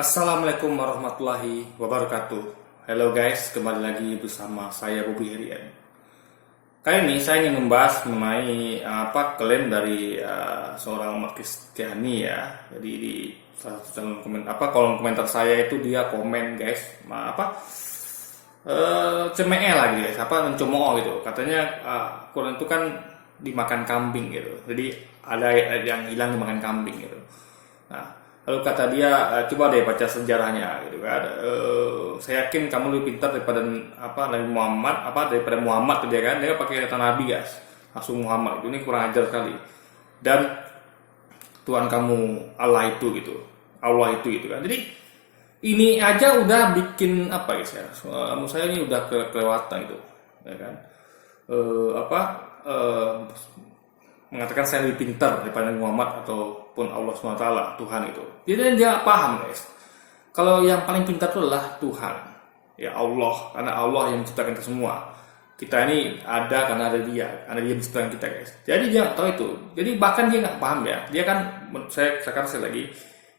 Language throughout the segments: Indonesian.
Assalamualaikum warahmatullahi wabarakatuh. Halo guys, kembali lagi bersama saya Bobby Herian. Kali ini saya ingin membahas mengenai klaim dari seorang umat Kristiani ya. Jadi di salah satu kolom komentar saya itu dia komen guys, cemee lagi guys, mencemooh gitu. Katanya Quran itu kan dimakan kambing gitu. Jadi ada yang hilang dimakan kambing gitu. Nah, lalu kata dia, coba deh baca sejarahnya gitu kan. Saya yakin kamu lebih pintar daripada Nabi Muhammad, daripada Muhammad tuh dia kan. Dia pakai kata Nabi guys, langsung Muhammad. Ini kurang ajar sekali. Dan Tuhan kamu Allah itu gitu, Allah itu gitu kan. Jadi ini aja udah bikin guys ya. Menurut saya ini udah kelewatan gitu, ya kan. Mengatakan saya lebih pintar daripada Muhammad ataupun Allah SWT, Tuhan itu. Jadi dia paham guys, kalau yang paling pintar itu adalah Tuhan, ya Allah, karena Allah yang menciptakan kita semua. Kita ini ada karena ada dia menciptakan kita guys. Jadi dia nggak tahu itu. Jadi bahkan dia nggak paham ya. Dia kan, saya lagi,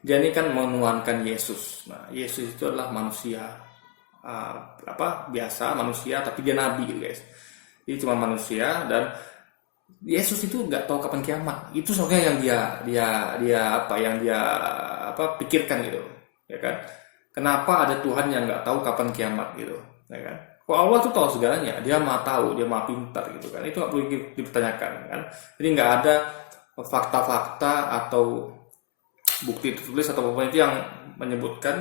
dia ini kan menuhankan Yesus. Nah, Yesus itu adalah manusia, biasa manusia, tapi dia nabi gitu guys. Jadi cuma manusia, dan Yesus itu nggak tahu kapan kiamat. Itu soalnya yang dia pikirkan gitu, ya kan? Kenapa ada Tuhan yang nggak tahu kapan kiamat gitu, ya kan? Kalau Allah tuh tahu segalanya, dia maha tahu, dia maha pintar gitu kan? Itu nggak perlu dipertanyakan kan? Jadi nggak ada fakta-fakta atau bukti tertulis atau apapun itu yang menyebutkan,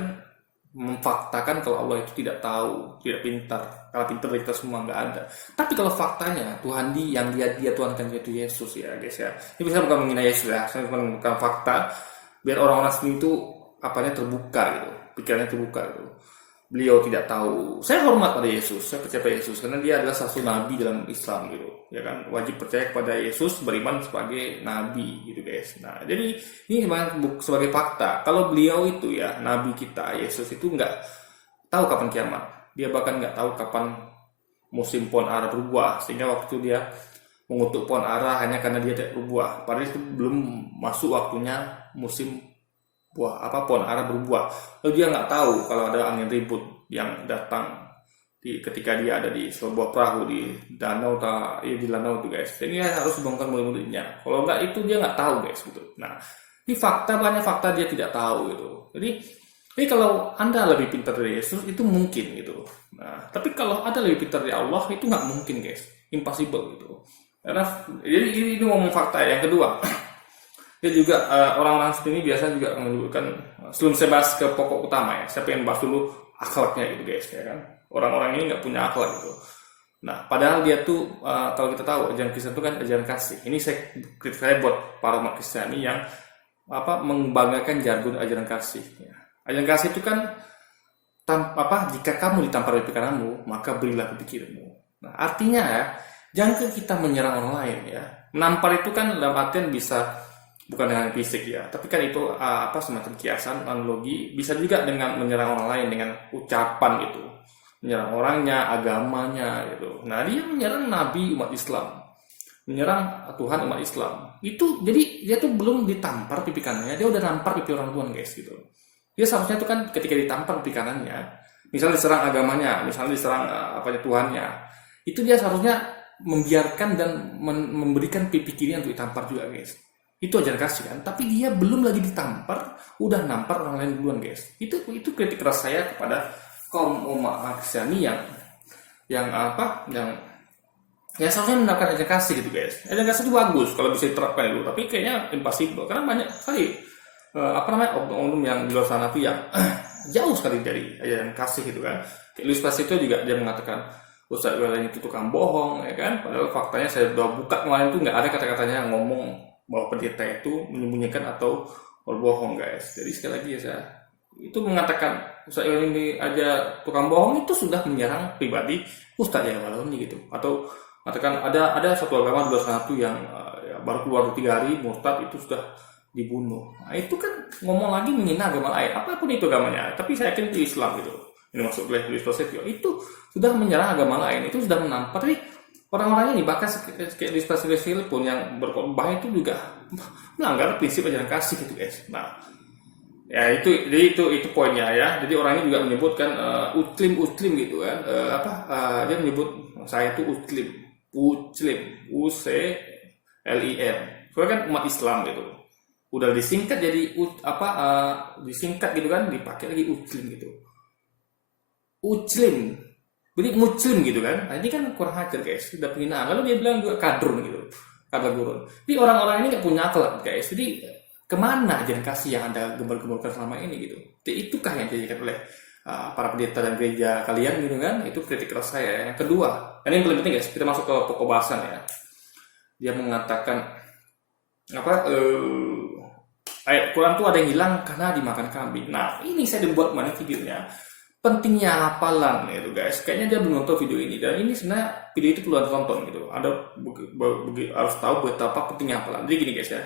memfaktakan kalau Allah itu tidak tahu, tidak pintar. Kalau pintar kita semua nggak ada. Tapi kalau faktanya Tuhan yang dia tuhankan yaitu Yesus ya guys ya. Ini bisa bukan menghina Yesus ya, saya bukan fakta. Biar orang-orang sini itu terbuka gitu, pikirannya terbuka gitu. Beliau tidak tahu. Saya hormat pada Yesus, saya percaya pada Yesus karena dia adalah satu nabi dalam Islam gitu, ya kan. Wajib percaya kepada Yesus, beriman sebagai nabi gitu guys. Nah, jadi ini sebagai fakta. Kalau beliau itu ya, nabi kita Yesus itu nggak tahu kapan kiamat. Dia bahkan nggak tahu kapan musim pohon ara berbuah, sehingga waktu itu dia mengutuk pohon ara hanya karena dia tidak berbuah. Padahal itu belum masuk waktunya musim pohon ara berbuah. Lalu dia nggak tahu kalau ada angin ribut yang datang ketika dia ada di sebuah perahu di danau itu guys. Jadi dia harus membongkar mulut-mulutnya. Kalau nggak itu dia nggak tahu guys gitu. Nah, ini banyak fakta dia tidak tahu gitu. Jadi kalau Anda lebih pintar dari Yesus itu mungkin gitu. Nah, tapi kalau Anda lebih pintar dari Allah itu nggak mungkin guys, impossible gitu. Karena jadi ini ngomong fakta. Yang kedua, dia juga orang-orang seperti ini biasa juga menyebutkan, sebelum saya bahas ke pokok utama ya, saya pengen bahas dulu akhlaknya gitu guys ya kan. Orang-orang ini nggak punya akhlak gitu. Nah, padahal dia tuh kalau kita tahu ajaran Kristen itu kan ajaran kasih. Ini saya buat para umat Kristiani yang membanggakan jargon ajaran kasih ya. Ajaran kasih itu kan jika kamu ditampar oleh pikiranmu, maka berilah kepikiranmu. Nah, artinya ya, jangan kita menyerang orang lain ya. Menampar itu kan dalam artian bisa bukan dengan fisik ya, tapi kan itu semacam kiasan, analogi. Bisa juga dengan menyerang orang lain dengan ucapan gitu, menyerang orangnya, agamanya gitu. Nah, dia menyerang Nabi umat Islam, menyerang Tuhan umat Islam. Itu jadi dia tuh belum ditampar pipi kanannya, dia udah nampar pipi orang tuan guys gitu. Dia seharusnya itu kan ketika ditampar pipi kanannya, misalnya diserang agamanya, misalnya diserang Tuhannya, itu dia seharusnya membiarkan dan memberikan pipi kiri untuk ditampar juga guys. Itu ajaran kasih kan, tapi dia belum lagi ditampar, udah nampar orang lain duluan guys. Itu kritik keras saya kepada kaum umat Kristiani yang seharusnya mendapatkan ajaran kasih gitu guys. Ajaran kasih itu bagus kalau bisa diterapkan itu, tapi kayaknya impossible karena banyak sekali oknum yang di luar sana tuh yang jauh sekali dari ajaran kasih gitu kan. Kayak Luis Pasito juga dia mengatakan Ustaz Weleng itu tukang bohong ya kan. Padahal faktanya saya udah buka kemarin itu nggak ada kata-katanya yang ngomong bahwa pendeta itu menyembunyikan atau berbohong guys. Jadi sekali lagi ya, saya itu mengatakan Ustaz Weleng ini aja tukang bohong, itu sudah menyerang pribadi Ustaz Weleng gitu. Atau mengatakan ada satu agama di luar sana tuh yang baru keluar 3 hari murtad itu sudah dibunuh. Nah, itu kan ngomong lagi menghina agama lain, apapun itu agamanya. Tapi saya yakin itu Islam gitu. Ini masuk oleh Luis Pasito. Itu sudah menyerang agama lain, itu sudah menampar. Tapi orang-orang ini bahkan kayak Luis Pasito pun yang berkhotbah itu juga melanggar prinsip ajaran kasih gitu guys. Nah, Ya itu poinnya ya. Jadi orang ini juga menyebutkan Uslim gitu kan. Dia menyebut saya itu Uslim, UCLIM. Soalnya kan umat Islam gitu. Udah disingkat jadi disingkat gitu kan, dipakai lagi Uslim gitu. Uslim. Jadi Muslim gitu kan. Nah, ini kan kurang ajar guys, sudah penghinaan. Lalu dia bilang juga kadrun gitu. Kata gurun. Jadi orang-orang ini nggak punya akal guys. Jadi kemana ajaran kasih yang Anda gembar-gemborkan selama ini gitu? Jadi, itukah yang dijadikan oleh para pendeta dan gereja kalian gitu kan? Itu kritik keras saya. Yang kedua, ini yang paling penting guys, kita masuk ke pokok bahasan ya. Dia mengatakan ayat Quran tuh ada yang hilang karena dimakan kambing. Nah, ini saya dibuat mana videonya. Pentingnya hafalan gitu guys. Kayaknya dia belum nonton video ini, dan ini sebenarnya video itu perlu ditonton gitu. Ada harus tahu betapa pentingnya hafalan. Jadi gini guys ya.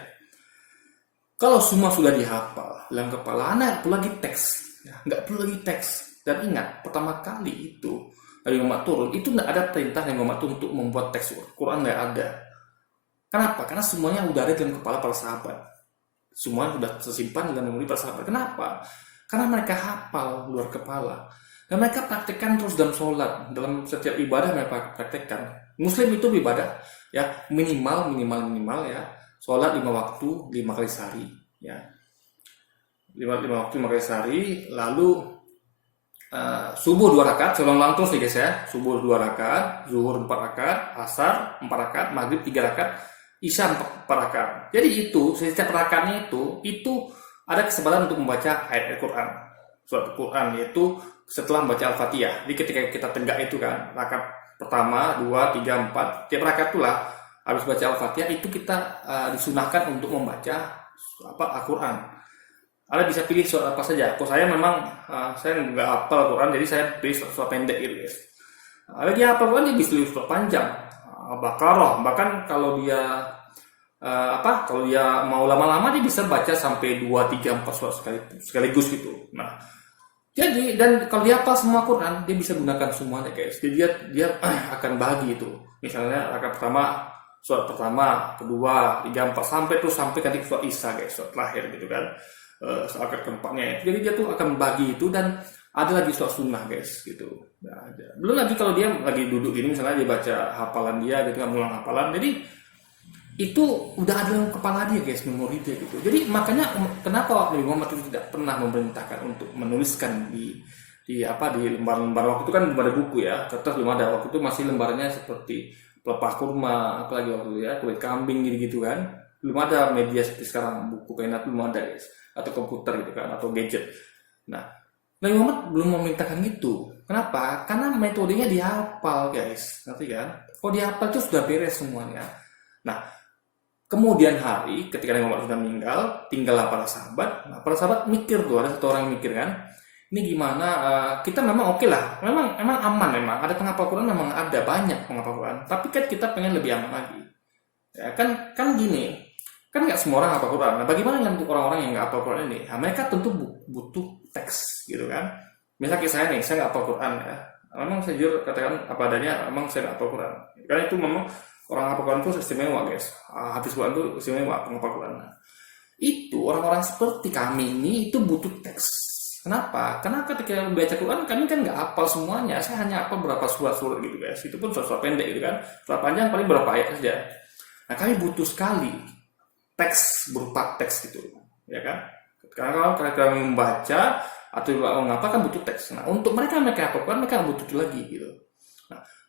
Kalau semua sudah dihafal dalam kepala, nggak perlu lagi teks, ya, nggak perlu lagi teks. Dan ingat, pertama kali itu Nabi Muhammad turun, itu nggak ada perintah Nabi Muhammad untuk membuat teks Quran, nggak ada. Kenapa? Karena semuanya udah ada dalam kepala para sahabat. Semuanya sudah tersimpan dalam memori para sahabat. Kenapa? Karena mereka hafal luar kepala. Dan mereka praktekkan terus dalam sholat, dalam setiap ibadah mereka praktekkan. Muslim itu ibadah ya minimal ya. Sholat 5 waktu 5 kali sehari ya. 5 waktu 5 kali sehari, lalu subuh 2 rakaat, saya ulang terus nih guys ya. Subuh 2 rakaat, zuhur 4 rakaat, asar 4 rakaat, maghrib 3 rakaat, isya 4 rakaat. Jadi itu setiap rakaatnya itu ada kesempatan untuk membaca ayat Al-Quran, surat Al-Quran, yaitu setelah membaca Al-Fatihah. Jadi ketika kita tegak itu kan, rakaat pertama, 2, 3, 4, tiap rakaat itulah habis baca Al-Fatihah itu kita disunahkan untuk membaca Al-Quran. Anda bisa pilih surat apa saja. Kalau saya memang saya nggak hafal Al-Quran, jadi saya pilih surat pendek gitu guys. Ada dia hafal Al-Quran, dia bisa pilih surat panjang, Al-Baqarah. Bahkan kalau dia kalau dia mau lama-lama, dia bisa baca sampai 2, 3, 4 surat sekaligus gitu. Nah, jadi dan kalau dia hafal semua Quran, dia bisa gunakan semuanya guys. Jadi dia akan bagi itu. Misalnya rakaat pertama, surat pertama, kedua, 3, 4 sampai nanti surat Isya guys, surat terakhir gitu kan. Rakaat keempatnya. Jadi dia tuh akan bagi itu, dan ada lagi surat sunnah guys gitu. Nah, belum lagi kalau dia lagi duduk gini, misalnya dia baca hafalan dia gitu kan, ngulang hafalan. Jadi itu udah ada dalam kepala dia guys, memori dia gitu. Jadi makanya kenapa Nabi Muhammad itu tidak pernah memerintahkan untuk menuliskan di lembar-lembar. Waktu itu kan belum ada buku ya, kertas belum ada. Waktu itu masih lembarnya seperti pelepah kurma, apalagi waktu itu ya, kulit kambing gitu kan. Belum ada media seperti sekarang, buku kainat belum ada guys, atau komputer gitu kan, atau gadget. Nah, Nabi Muhammad belum memerintahkan gitu. Kenapa? Karena metodenya dihafal guys, ngerti kan? Kalau dihafal itu sudah beres semuanya. Nah, kemudian hari ketika Nabi Muhammad sudah meninggal, tinggallah para sahabat. Nah, para sahabat mikir tuh, ada satu orang yang mikir kan, ini gimana? Kita memang oke lah, memang aman, memang ada penghafal Quran, memang ada banyak penghafal Quran. Tapi kan kita pengen lebih aman lagi. Ya kan gini, kan nggak semua orang hafal Quran. Nah, bagaimana untuk orang-orang yang nggak hafal Quran ini? Nah, mereka tentu butuh teks gitu kan. Misalnya saya nih, saya nggak hafal Quran ya. Memang saya jujur katakan apa adanya, memang saya nggak hafal Quran. Karena itu memang orang hafal Quran itu istimewa guys. Habis Quran itu istimewa, penghafal Quran. Nah, itu orang-orang seperti kami ini itu butuh teks. Kenapa? Karena ketika membaca Quran, kami kan nggak hafal semuanya. Saya hanya hafal berapa surat-surat gitu guys. Itu pun surat-surat pendek gitu kan. Surat panjang paling berapa ayat saja. Nah, kami butuh sekali teks, berupa teks gitu, ya kan? Karena kalau kami membaca atau mengapa kan butuh teks. Nah, untuk mereka hafal Quran, mereka butuh itu lagi gitu.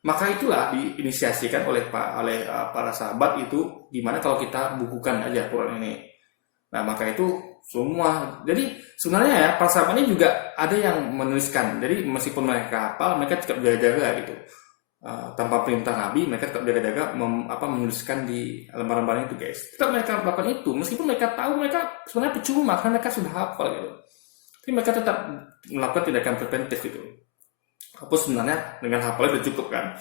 Maka itulah diinisiasikan oleh para sahabat itu, gimana kalau kita bukukan aja Quran ini. Nah, maka itu semua. Jadi sebenarnya ya para sahabat ini juga ada yang menuliskan. Jadi meskipun mereka hafal, mereka tetap jaga-jaga gitu. Tanpa perintah Nabi, mereka tetap jaga-jaga menuliskan di lembar-lembar itu guys. Tetap mereka melakukan itu, meskipun mereka tahu mereka sebenarnya percuma karena mereka sudah hafal gitu. Tapi mereka tetap melakukan tindakan preventif gitu. Apa sebenarnya dengan hafal itu cukup kan.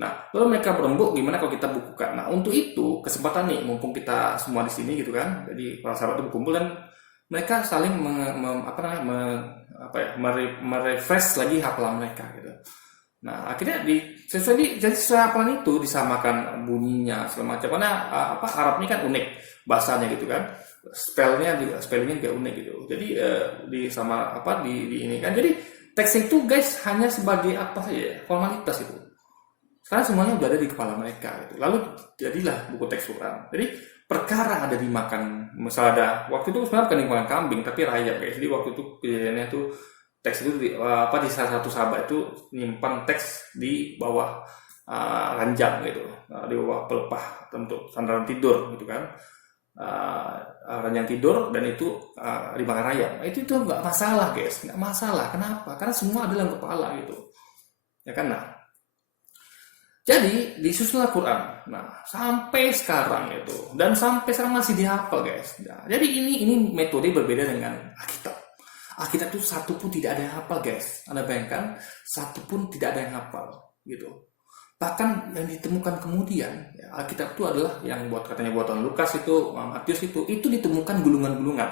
Nah, lalu mereka berembuk gimana kalau kita bukukan. Nah, untuk itu kesempatan nih, mumpung kita semua di sini gitu kan. Jadi para sahabat itu berkumpul dan mereka saling merefresh lagi hafalan mereka gitu. Nah, akhirnya sesuai hafalan itu disamakan bunyinya segala macam. Karena Arab ini kan unik bahasanya gitu kan. spellingnya juga unik gitu. Jadi di sama apa di ini kan. Jadi teks itu guys hanya sebagai apa saja ya, formalitas itu. Karena semuanya udah ada di kepala mereka gitu. Lalu jadilah buku teks Quran. Jadi perkara ada dimakan, misalnya ada waktu itu sebenarnya bukan dimakan kambing tapi rayap guys. Jadi waktu itu kejadiannya tuh teks itu di salah satu sahabat itu nyimpan teks di bawah ranjang gitu, di bawah pelepah untuk sandaran tidur gitu kan. Ranjang tidur dan itu dimakan rayap. Itu nggak masalah guys, nggak masalah. Kenapa? Karena semua ada dalam kepala gitu, ya kan? Nah, jadi disusunlah Quran. Nah, sampai sekarang itu dan sampai sekarang masih dihafal guys. Nah, jadi ini metode berbeda dengan Alkitab. Alkitab itu satu pun tidak ada yang hafal guys. Anda bayangkan, satu pun tidak ada yang hafal gitu. Bahkan yang ditemukan kemudian ya, Alkitab itu adalah yang katanya buatan Lukas itu, Matius itu ditemukan gulungan-gulungan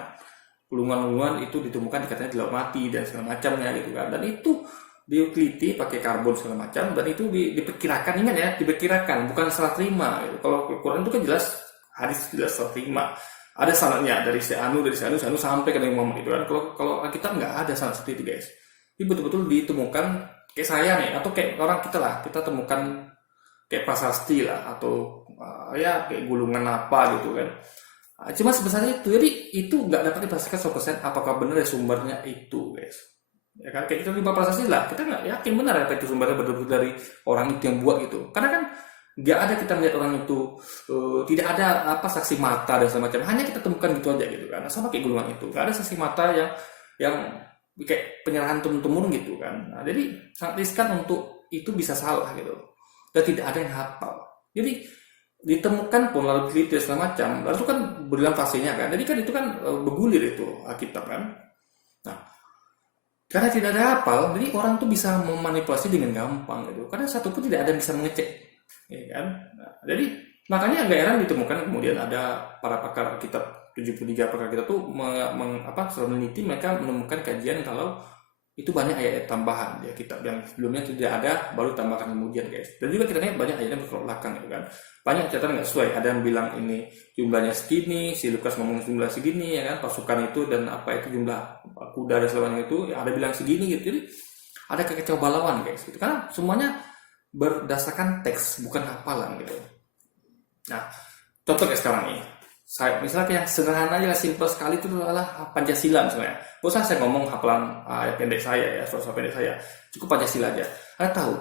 itu ditemukan katanya di laut mati dan segala macamnya gitu kan. Dan itu diteliti pakai karbon segala macam dan itu diperkirakan, ingat ya, diperkirakan bukan salah terima gitu. Kalau Quran itu kan jelas hadis jelas salah terima, ada sanadnya dari si anu sampai ke Nabi Muhammad itu kan. Kalau Alkitab nggak ada sanad seperti itu guys. Ini betul-betul ditemukan kayak saya nih, atau kayak orang kita lah, kita temukan kayak prasasti lah, atau ya kayak gulungan apa gitu kan. Cuma sebesarnya itu, jadi itu nggak dapat dipastikan 100% apakah benar ya sumbernya itu guys. Ya kan, kayak kita lima prasasti lah, kita nggak yakin benar apa itu sumbernya betul-betul dari orang itu yang buat gitu. Karena kan nggak ada kita melihat orang itu, tidak ada apa saksi mata dan semacam, hanya kita temukan gitu aja gitu kan. Sama kayak gulungan itu, nggak ada saksi mata yang kayak penyerahan turun-temurun gitu kan. Nah, jadi sangat riskan untuk itu bisa salah gitu. Dan tidak ada yang hafal. Jadi ditemukan pun lalu diteliti segala macam, lalu kan berdalam fasenya kan. Jadi kan itu kan bergulir itu Alkitab kan. Nah, karena tidak ada hafal, jadi orang tuh bisa memanipulasi dengan gampang gitu. Karena satu pun tidak ada yang bisa mengecek, ya kan. Nah, jadi makanya agak heran ditemukan kemudian ada para pakar Alkitab, 73 pakar kita tuh setelah meneliti, mereka menemukan kajian kalau itu banyak ayat tambahan ya, kitab yang sebelumnya tidak ada baru tambahkan kemudian guys. Dan juga kita lihat banyak ayatnya bertolak belakang gitu kan, banyak catatan nggak sesuai. Ada yang bilang ini jumlahnya segini, si Lukas ngomong jumlah segini ya kan, pasukan itu dan apa itu jumlah kuda dan sebagainya itu ya, ada bilang segini gitu. Jadi ada kekecauan balauan guys gitu, karena semuanya berdasarkan teks bukan hafalan gitu. Nah, contoh kayak sekarang nih, misalnya yang sederhana aja, simpel sekali itu adalah Pancasila misalnya. Gak usah saya ngomong hafalan ayat pendek saya ya, soal pendek saya, cukup Pancasila aja. Anda tahu,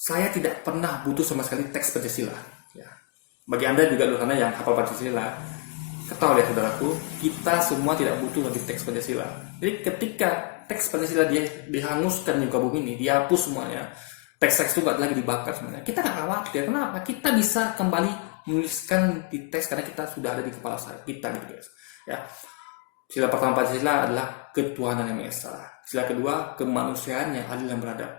saya tidak pernah butuh sama sekali teks Pancasila. Ya. Bagi Anda juga di sana yang hafal Pancasila, ketahui ya saudaraku, kita semua tidak butuh lagi teks Pancasila. Jadi ketika teks Pancasila dia dihanguskan di muka bumi ini, dihapus semuanya, teks-teks itu gak lagi dibakar sebenarnya, kita gak khawatir. Kenapa? Kita bisa kembali menuliskan di teks karena kita sudah ada di kepala kita gitu guys ya. Sila pertama Pancasila adalah ketuhanan yang Maha Esa. Sila kedua kemanusiaan yang adil dan beradab.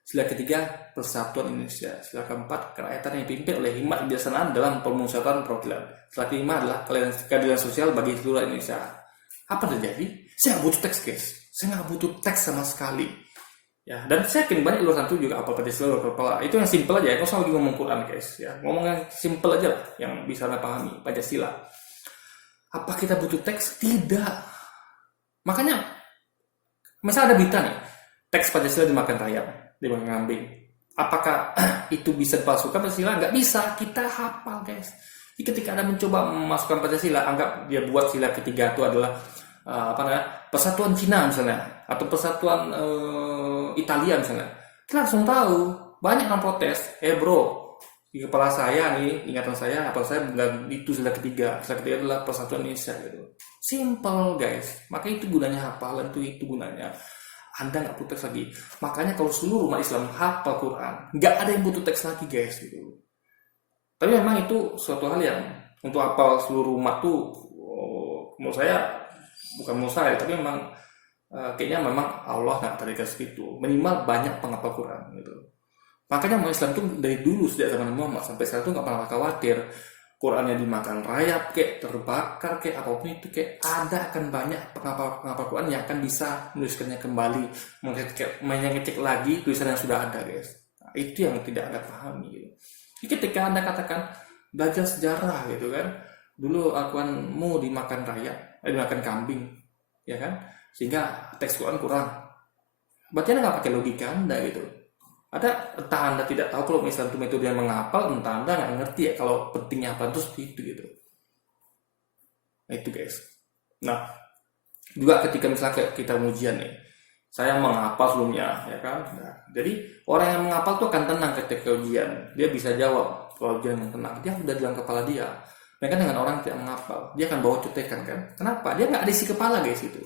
Sila ketiga persatuan Indonesia. Sila keempat kerakyatan yang dipimpin oleh hikmat kebijaksanaan dalam pemusatan perwakilan. Sila kelima adalah keadilan sosial bagi seluruh Indonesia. Apa terjadi? Saya nggak butuh teks guys. Saya nggak butuh teks sama sekali. Ya, dan saya yakin banyak luar sana juga apa Pancasila luar kepala. Itu yang simple aja, nggak usah lagi ngomong Quran guys ya. Ngomong yang simple aja lah, yang bisa Anda pahami, Pancasila. Apa kita butuh teks? Tidak. Makanya misalnya ada berita nih, teks Pancasila dimakan rayap, dimakan kambing. Apakah itu bisa dipalsukan Pancasila? Nggak bisa, kita hafal guys. Jadi ketika Anda mencoba memasukkan Pancasila, anggap dia buat sila ketiga itu adalah persatuan Cina misalnya, atau persatuan Italia misalnya, kita langsung tahu. Banyak yang protes, bro, di kepala saya nih, ingatan saya, apa saya bilang itu sila ketiga adalah persatuan Indonesia gitu. Simple guys. Maka itu gunanya hafalan, itu gunanya. Anda nggak butuh teks lagi. Makanya kalau seluruh umat Islam hafal Quran, nggak ada yang butuh teks lagi guys gitu. Tapi memang itu suatu hal yang untuk hafal seluruh umat tuh, menurut saya, bukan menurut saya, tapi memang kayaknya memang Allah nggak tadikan segitu. Minimal banyak penghafal Quran gitu. Makanya umat Islam tuh dari dulu sejak zaman Muhammad sampai sekarang tuh nggak pernah khawatir Qurannya dimakan rayap kayak terbakar kayak apapun itu, kayak ada akan banyak penghafal Quran yang akan bisa menuliskannya kembali, mengecek lagi tulisan yang sudah ada guys. Nah, itu yang tidak Anda pahami gitu. Jadi ketika Anda katakan belajar sejarah gitu kan, dulu akuanmu dimakan dimakan kambing, ya kan? Sehingga teks Quran kurang. Berarti Anda nggak pakai logika Anda gitu. Entah Anda tidak tahu kalau misalnya itu metode yang menghafal, entah Anda nggak ngerti ya kalau pentingnya apa itu seperti itu gitu. Nah itu guys. Nah juga ketika misalnya kita ujian nih, saya menghafal sebelumnya, ya kan? Nah, jadi orang yang menghafal tuh akan tenang ketika ujian. Dia bisa jawab kalau ujian yang tenang. Dia udah dalam kepala dia. Mereka dengan orang yang tidak menghafal, dia akan bawa contekan kan? Kenapa? Dia nggak ada isi kepala guys itu.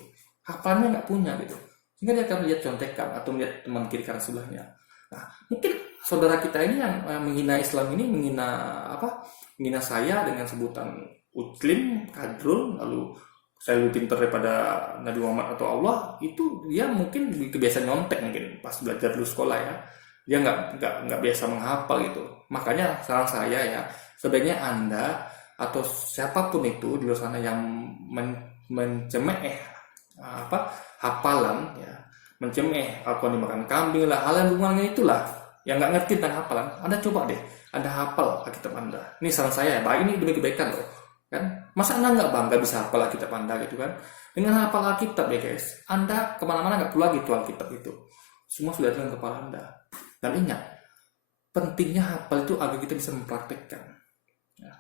Hafalannya nggak punya gitu. Sehingga dia akan melihat contekan atau melihat teman kiri kanan sebelahnya. Nah, mungkin saudara kita ini yang menghina Islam ini, menghina saya dengan sebutan Muslim, kadrul, lalu saya lebih pintar daripada Nabi Muhammad atau Allah, itu dia mungkin kebiasaan nyontek mungkin pas belajar dulu sekolah ya. Dia nggak biasa menghafal gitu. Makanya saran saya ya, sebaiknya Anda atau siapapun itu di luar sana yang mencemeh hafalan ya, mencemeh apa dimakan kambing lah, hal yang hubungannya itulah yang nggak ngerti tentang hafalan, Anda coba deh Anda hafal Alkitab Anda. Ini saran saya, ini demi kebaikan loh kan. Masa Anda nggak bangga bisa hafal Alkitab Anda gitu kan? Dengan hafal Alkitab ya guys, Anda kemana-mana nggak perlu lagi tuh Alkitab itu, semua sudah dalam kepala Anda. Dan ingat, pentingnya hafal itu agar kita bisa mempraktekkan.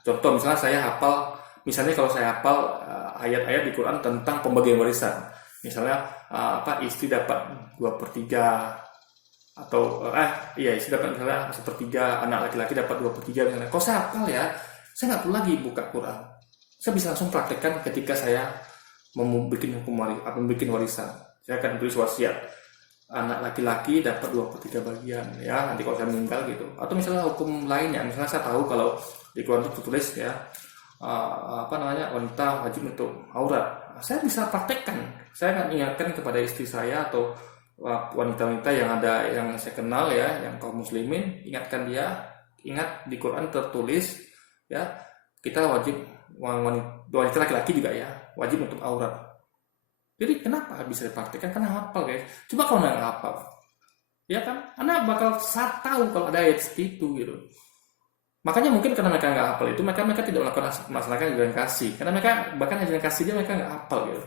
Contoh misalnya saya hafal, kalau saya hafal ayat-ayat di Quran tentang pembagian warisan, misalnya istri dapat 2/3 atau istri dapat misalnya 1/3, anak laki-laki dapat 2/3 misalnya. Kalau saya hafal ya, saya nggak perlu lagi buka Quran, saya bisa langsung praktekkan ketika saya mau bikin bikin warisan. Saya akan tulis wasiat, anak laki-laki dapat 2/3 bagian ya, nanti kalau saya meninggal gitu. Atau misalnya hukum lainnya, misalnya saya tahu kalau di Quran itu tertulis ya wanita wajib untuk aurat, saya bisa praktekkan. Saya akan ingatkan kepada istri saya atau wanita-wanita yang saya kenal ya, yang kaum muslimin, ingatkan dia, ingat di Quran tertulis ya, kita wajib, wanita laki-laki juga ya, wajib untuk aurat. Jadi kenapa bisa dipraktekkan? Karena hafal guys. Coba kalau nggak hafal, ya kan, Anda bakal tahu kalau ada ayat itu gitu. Makanya mungkin karena mereka nggak hafal itu, mereka tidak melaksanakan ajaran kasih. Karena mereka bahkan ajaran kasih dia mereka nggak hafal gitu.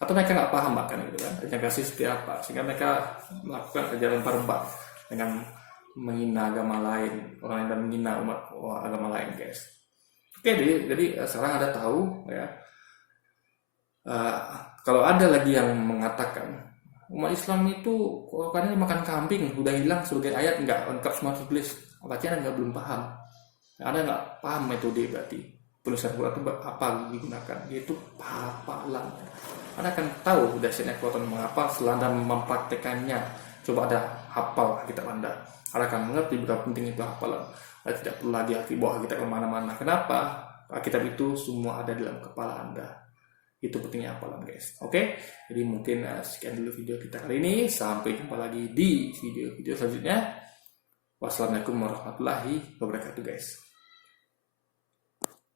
Atau mereka nggak paham bahkan gitu kan, ajaran kasih seperti apa. Sehingga mereka melakukan ajaran parbat dengan menghina agama lain, orang lain, dan menghina umat agama lain guys. Oke, jadi sekarang Anda tahu ya. Kalau ada lagi yang mengatakan umat Islam itu karena makan kambing udah hilang sebagai ayat, nggak lengkap semua tertulis, berarti Anda belum paham. Anda nggak paham metode, berarti penulisan Quran itu apa digunakan, yaitu hafalan. Anda akan tahu dasarnya kekuatan menghafal setelah Anda mempraktekannya. Coba Anda hafal kitab Anda akan mengerti berapa penting itu hafalan. Anda tidak perlu lagi bawa kita kemana-mana. Kenapa? Kitab itu semua ada dalam kepala Anda. Itu pentingnya hafalan guys. Oke, jadi mungkin sekian dulu video kita kali ini. Sampai jumpa lagi di video-video selanjutnya. Wassalamualaikum warahmatullahi wabarakatuh guys.